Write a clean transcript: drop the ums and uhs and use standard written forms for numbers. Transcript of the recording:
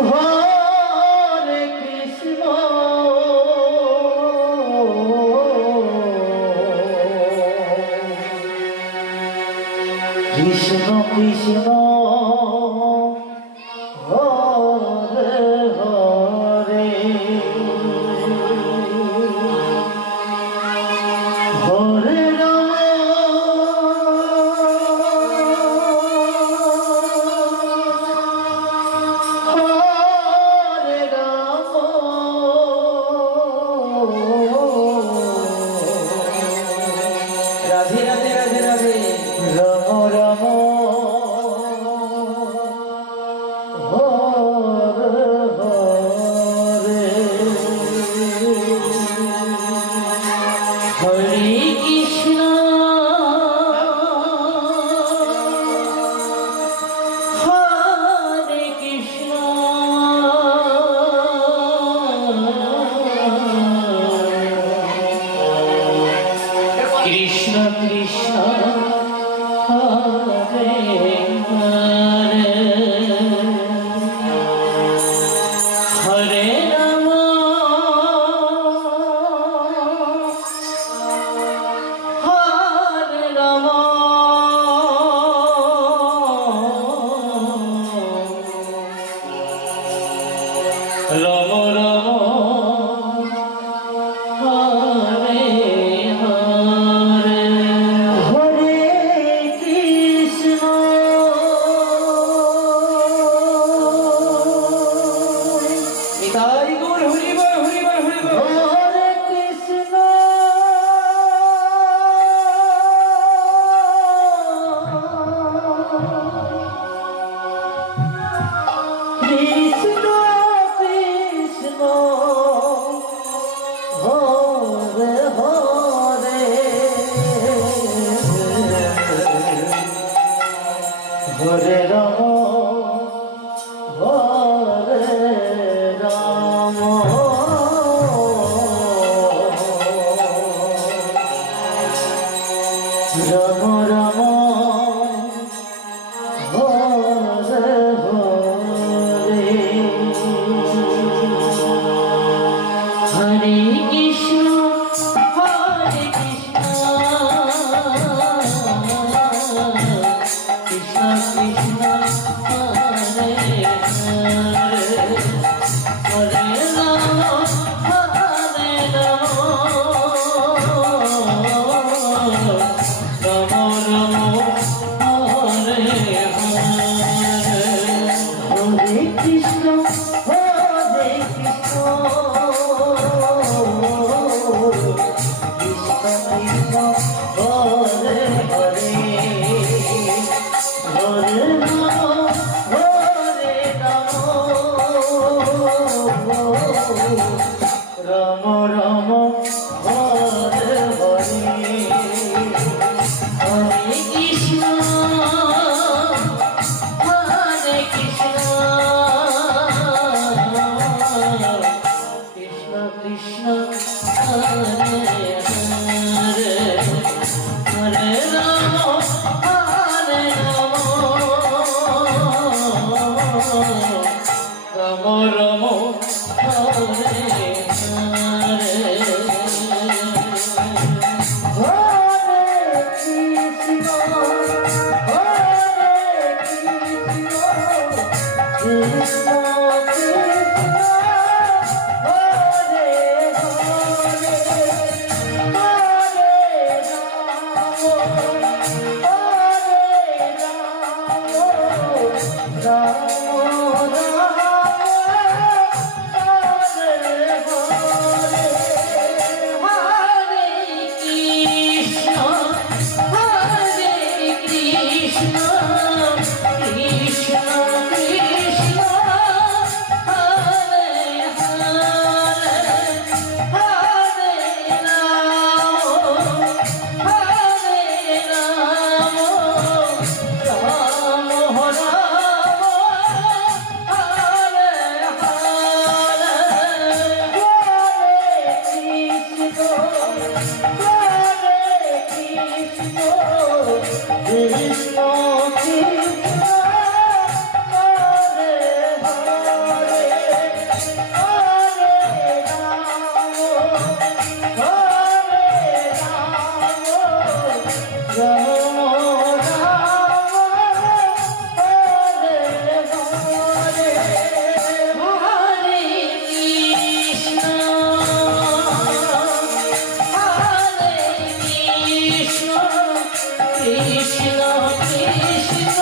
হরে Krishna Krishna Krishna Hare Hare Hare Radhe Radhe Radhe Radhe Ram Ram Hare Hare Hare Krishna হরে Krishna Krishna Krishna Hare Hare Hare Ram হরে Ram Ram Ram Hare Hare Hare Krishna Nitai Gour Hari বল Hari বল Hari বল হরে Krishna Krishna Krishna Hare Hare Hare Ram হরে Ram Ram Ram Hare Hare Hare Krishna হরে Krishna Krishna Krishna Hare Hare Hare Ram হরে Ram Ram Ram Hare Hare Hare Krishna হরে Krishna Krishna Krishna Hare Hare Hare Ram হরে Ram Ram Ram Hare Hare Hare Krishna হরে Krishna Krishna Krishna Hare Hare Hare Ram হরে Ram Ram Ram Hare Hare Krishna হরে Krishna Krishna Krishna Hare Hare Hare Ram Ram Krishna Krishna